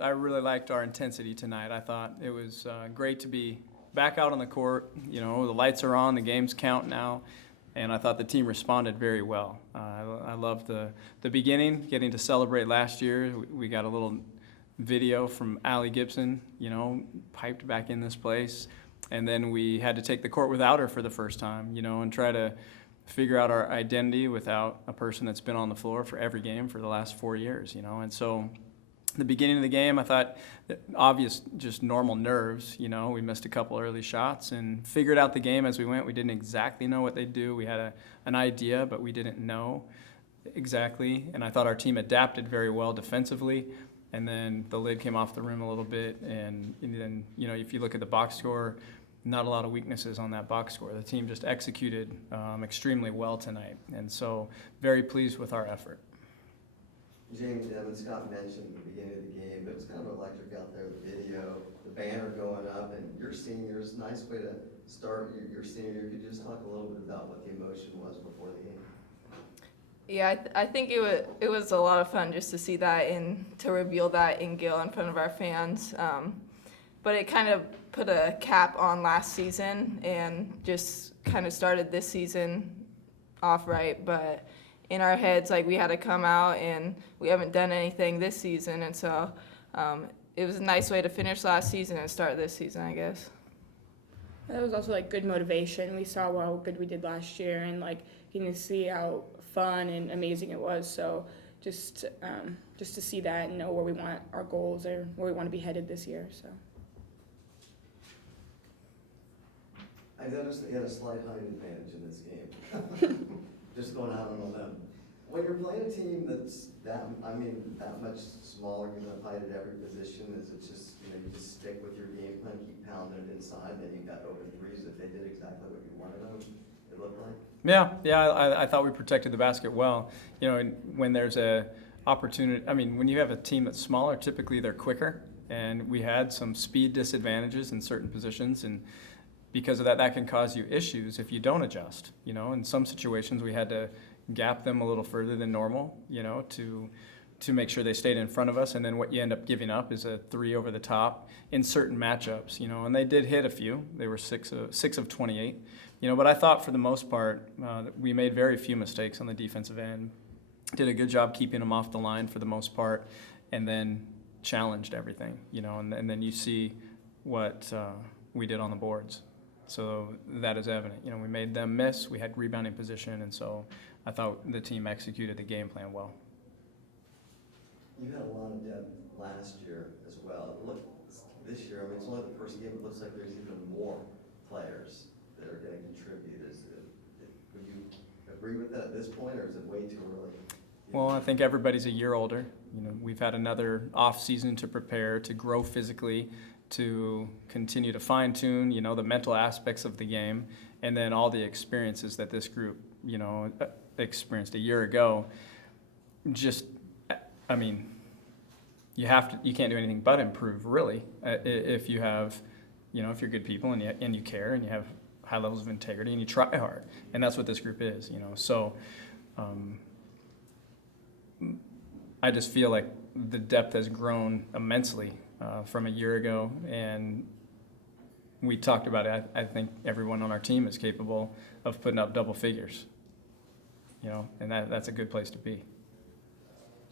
I really liked our intensity tonight. I thought it was great to be back out on the court. You know, the lights are on, the games count now, and I thought the team responded very well. I loved the beginning, getting to celebrate last year. We got a little video from Allie Gibson, you know, piped back in this place, and then we had to take the court without her for the first time, you know, and try to figure out our identity without a person that's been on the floor for every game for the last 4 years, you know. And so the beginning of the game, I thought obvious, just normal nerves, you know. We missed a couple early shots and figured out the game as we went. We didn't exactly know what they'd do. We had an idea, but we didn't know exactly. And I thought our team adapted very well defensively. And then the lid came off the rim a little bit. And then, you know, if you look at the box score, not a lot of weaknesses on that box score. The team just executed extremely well tonight. And so very pleased with our effort. Jamie, Deven, Scott mentioned at the beginning of the game, but it was kind of electric out there, the video, the banner going up, and your seniors, nice way to start your senior year. Could you just talk a little bit about what the emotion was before the game? Yeah, I think it was a lot of fun just to see that and to reveal that in Gill in front of our fans. But it kind of put a cap on last season and just kind of started this season off right. But in our heads, like, we had to come out and we haven't done anything this season. And so it was a nice way to finish last season and start this season, I guess. That was also, like, good motivation. We saw how good we did last year and, like, getting to see how fun and amazing it was. So just to see that and know where we want our goals or where we want to be headed this year. So. I noticed that you had a slight height advantage in this game. Just going out on a limb. When you're playing a team that's that much smaller, you know, height at every position, is it just, you know, you just stick with your game plan, keep pounding it inside, and then you got open threes if they did exactly what you wanted them, it looked like? Yeah, I thought we protected the basket well. You know, and when there's a opportunity, I mean, when you have a team that's smaller, typically they're quicker, and we had some speed disadvantages in certain positions, and because of that, that can cause you issues if you don't adjust. You know, in some situations we had to gap them a little further than normal, you know, to make sure they stayed in front of us. And then what you end up giving up is a three over the top in certain matchups, you know. And they did hit a few. They were 6 of 28, you know. But I thought for the most part we made very few mistakes on the defensive end. Did a good job keeping them off the line for the most part, and then challenged everything, you know. And then you see what we did on the boards. So that is evident. You know, we made them miss. We had rebounding position, and so I thought the team executed the game plan well. You had a lot of depth last year as well. Look, this year, I mean, it's only the first game. It looks like there's even more players that are going to contribute. Would you agree with that at this point, or is it way too early? Well, I think everybody's a year older. You know, we've had another off season to prepare, to grow physically, to continue to fine-tune, you know, the mental aspects of the game, and then all the experiences that this group, you know, experienced a year ago. Just, I mean, you can't do anything but improve, really, if you have, you know, if you're good people and you care and you have high levels of integrity and you try hard, and that's what this group is, you know. So I just feel like the depth has grown immensely from a year ago, and we talked about it. I think everyone on our team is capable of putting up double figures, you know, and that's a good place to be.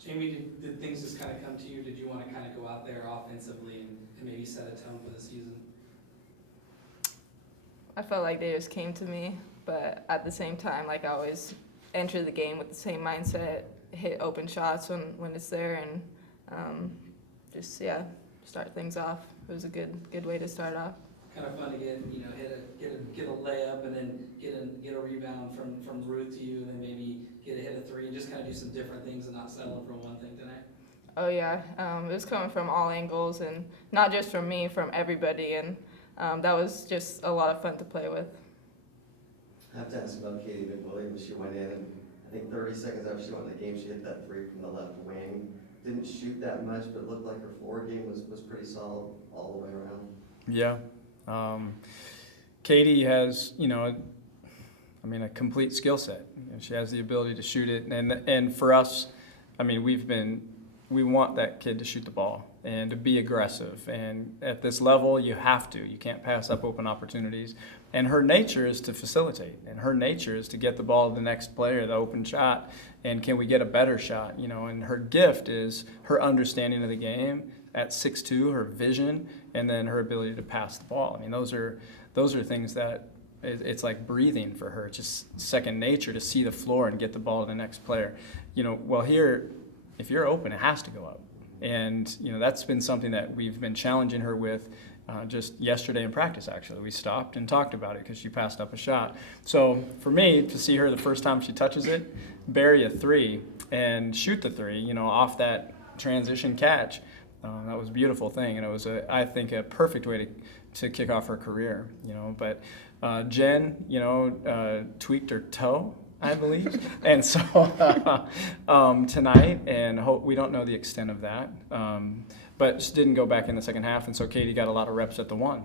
Jamie, did things just kind of come to you? Did you want to kind of go out there offensively and maybe set a tone for the season? I felt like they just came to me, but at the same time, like, I always enter the game with the same mindset, hit open shots when it's there, and start things off. It was a good way to start off. Kind of fun to get a layup and then get a rebound from Rueck to you, and then maybe hit a three and just kind of do some different things and not settle for one thing tonight. Oh yeah, it was coming from all angles and not just from me, from everybody, and that was just a lot of fun to play with. I have to ask about Katie McWilliams. She went in, and I think 30 seconds after she went in the game, she hit that three from the left wing. Didn't shoot that much, but it looked like her floor game was pretty solid all the way around. Yeah. Katie has, you know, I mean, a complete skill set. You know, she has the ability to shoot it. And for us, I mean, we've been we want that kid to shoot the ball and to be aggressive. And at this level, you have to. You can't pass up open opportunities. And her nature is to facilitate. And her nature is to get the ball to the next player, the open shot. And can we get a better shot? You know, and her gift is her understanding of the game at 6'2", her vision, and then her ability to pass the ball. I mean, those are things that it's like breathing for her. It's just second nature to see the floor and get the ball to the next player. You know, well, here, if you're open, it has to go up. And, you know, that's been something that we've been challenging her with just yesterday in practice, actually. We stopped and talked about it because she passed up a shot. So for me, to see her the first time she touches it, bury a three and shoot the three, you know, off that transition catch, that was a beautiful thing. And it was, I think, a perfect way to kick off her career, you know. But Jen, you know, tweaked her toe, I believe, and so tonight, and we don't know the extent of that, but she didn't go back in the second half, and so Katie got a lot of reps at the one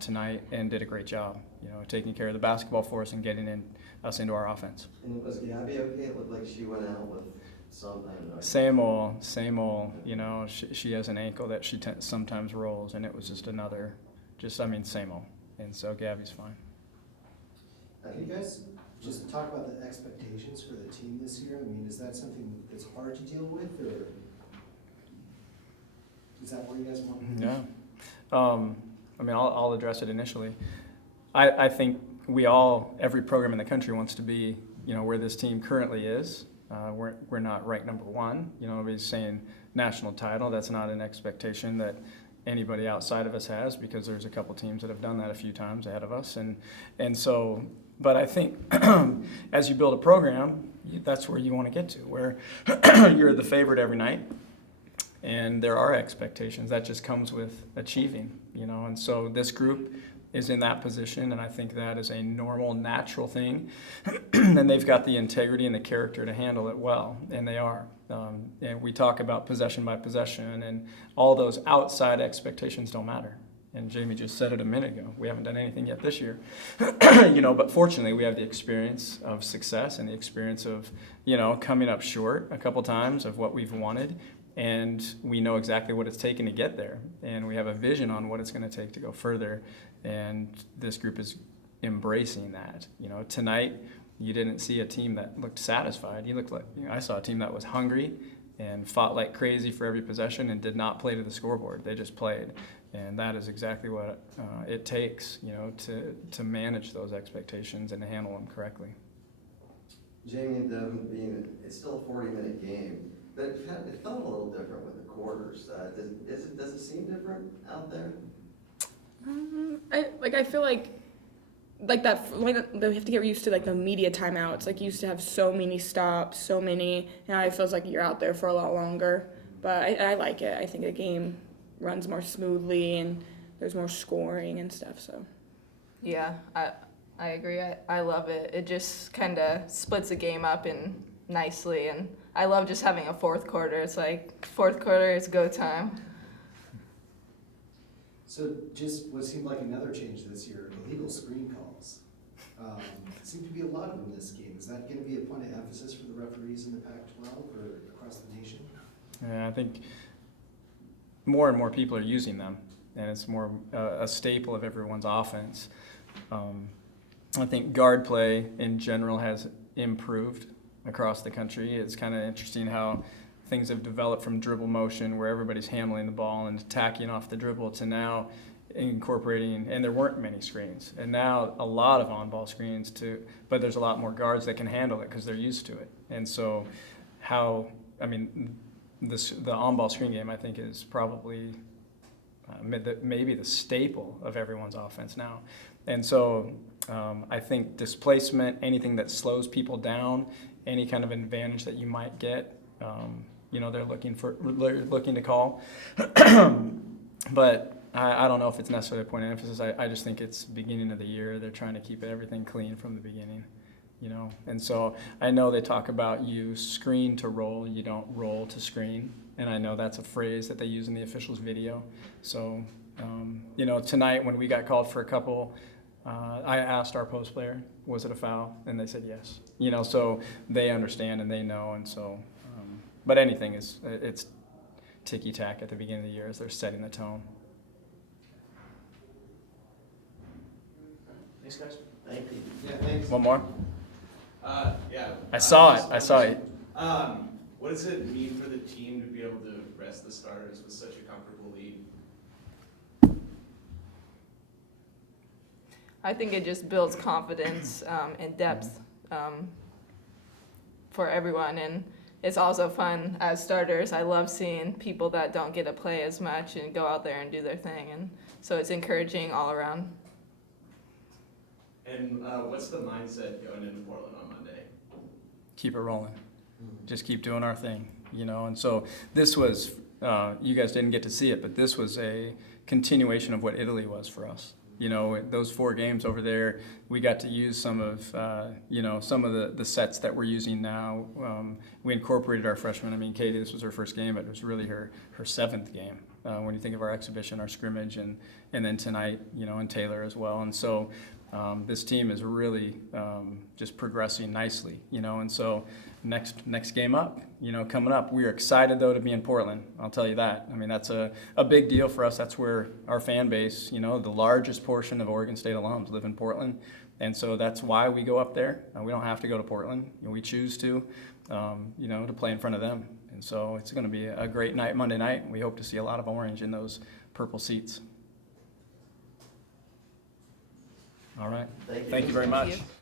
tonight and did a great job, you know, taking care of the basketball for us and getting us into our offense. And was Gabby okay? It looked like she went out with some, I don't know. Same old, you know, she has an ankle that she sometimes rolls, and it was just another, same old, and so Gabby's fine. Can you guys just talk about the expectations for the team this year? I mean, is that something that's hard to deal with, or is that where you guys want to be? Yeah. I'll address it initially. I think every program in the country wants to be, you know, where this team currently is. We're not ranked number one. You know, nobody's saying national title. That's not an expectation that anybody outside of us has, because there's a couple teams that have done that a few times ahead of us. And so, but I think as you build a program, that's where you want to get to, where you're the favorite every night. And there are expectations. That just comes with achieving, you know. And so this group is in that position, and I think that is a normal, natural thing. And they've got the integrity and the character to handle it well, and they are. And we talk about possession by possession, and all those outside expectations don't matter. And Jamie just said it a minute ago. We haven't done anything yet this year, you know. But fortunately, we have the experience of success and the experience of, you know, coming up short a couple times of what we've wanted. And we know exactly what it's taken to get there, and we have a vision on what it's going to take to go further, and this group is embracing that. You know, tonight you didn't see a team that looked satisfied. I saw a team that was hungry and fought like crazy for every possession and did not play to the scoreboard. They just played, and that is exactly what it takes, you know, to manage those expectations and to handle them correctly. Jamie and Deven, it's still a 40-minute game, but it felt a little different with the quarters. Does it seem different out there? I feel like that, like they have to get used to like the media timeouts. Like, you used to have so many stops, now it feels like you're out there for a lot longer. But I like it. I think the game runs more smoothly and there's more scoring and stuff. So Yeah, I agree. I love it. It just kind of splits the game up in nicely, and I love just having a fourth quarter. It's like fourth quarter is go time. So just what seemed like another change this year, illegal screen calls. Seem to be a lot of them this game. Is that going to be a point of emphasis for the referees in the Pac-12 or across the nation? Yeah, I think more and more people are using them, and it's more a staple of everyone's offense. I think guard play in general has improved across the country. It's kind of interesting how things have developed from dribble motion, where everybody's handling the ball and attacking off the dribble, to now incorporating, and there weren't many screens, and now a lot of on-ball screens too, but there's a lot more guards that can handle it because they're used to it. And so the on-ball screen game, I think, is probably maybe the staple of everyone's offense now. And so I think displacement, anything that slows people down, any kind of advantage that you might get, they're looking to call. But I don't know if it's necessarily a point of emphasis. I just think it's beginning of the year. They're trying to keep everything clean from the beginning, And so I know they talk about you screen to roll, you don't roll to screen. And I know that's a phrase that they use in the officials' video. So, tonight when we got called for a couple, I asked our post player, was it a foul? And they said yes. So they understand and they know. And so, but anything it's ticky-tack at the beginning of the year as they're setting the tone. Thanks, guys. Thank you. Yeah, thanks. One more? Yeah. I saw it. What does it mean for the team to be able to rest the starters with such a comfortable lead? I think it just builds confidence and depth for everyone, and it's also fun as starters. I love seeing people that don't get to play as much and go out there and do their thing, and so it's encouraging all around. And what's the mindset going into Portland on Monday? Keep it rolling. Just keep doing our thing, you know. And so this was, you guys didn't get to see it, but this was a continuation of what Italy was for us. You know, those 4 games over there, we got to use some of, you know, some of the sets that we're using now. We incorporated our freshmen. I mean, Katie, this was her first game, but it was really her 7th game. When you think of our exhibition, our scrimmage, and then tonight, you know, and Taylor as well. And so this team is really just progressing nicely, you know. And so next game up, you know, coming up. We are excited, though, to be in Portland. I'll tell you that. I mean, that's a big deal for us. That's where our fan base, you know, the largest portion of Oregon State alums live in Portland. And so that's why we go up there. We don't have to go to Portland. You know, we choose to, you know, to play in front of them. And so it's going to be a great night Monday night. We hope to see a lot of orange in those purple seats. All right. Thank you. Thank you very much. Thank you.